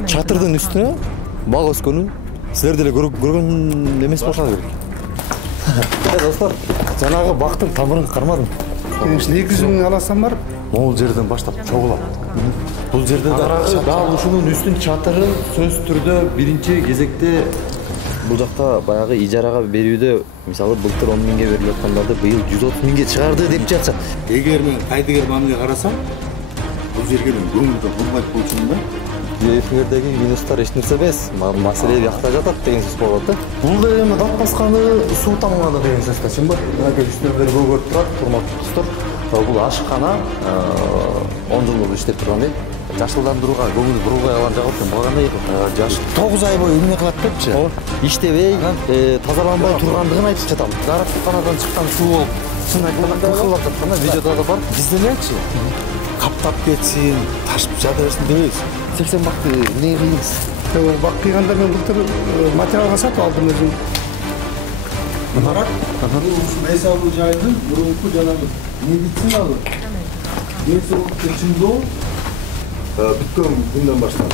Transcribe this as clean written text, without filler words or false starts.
чатырдын үстүнө бак өскөнүн силер деле көргөн эмес болсо керек. Достор, жанагы бактын тамырын кармадым. Ушул 200 миң аласам бар. Могул жерден баштап чогулат. Бул жерде дагы ушунун үстүн чатырын сөзсүз түрдө биринчи кезекте бул жакта баягы ижарага берүүдө мисалы былтыр 10 миңге берилип аткандарды быйыл 130 миңге чыгарды деп жатышат. Эгер мен кайдыгер мамиле карасам, бул жерге мен көңүлдө бурбайт болчумун да. Эфирдеги минустар эч нерсе эмес, маселе бияқта жатат деген сөз болот да. Бул да эми дат басканы, суу тамганы деген сөз да, чынбы? Мынакей үстүнө көгөрүп турат, урматтуу достор. Бул ашкана 10 жыл болуп иштеп турган эл. Жашылдандырууга көңүл бурбай калган жагы экен. Буга кандай жаш 9 ай бою эмне кылат депчи? Иштебей, тазаланбай тургандыгын айтып жатам. Зарарканадан чыккан суу болуп, чын айтканда кыркылып жатканда видеода да бар. Бизденечи каптап кетсин, ташып жата берсин дебейбиз. 80 бакты эмне кыйбыз? Бак кыйганда мен былтыр материалга сатып алдым өзүм. Марат, ушул эсабы жайдын мурунку жанагы медициналык денсаулык чыңдоо бүткөн күндөн баштап.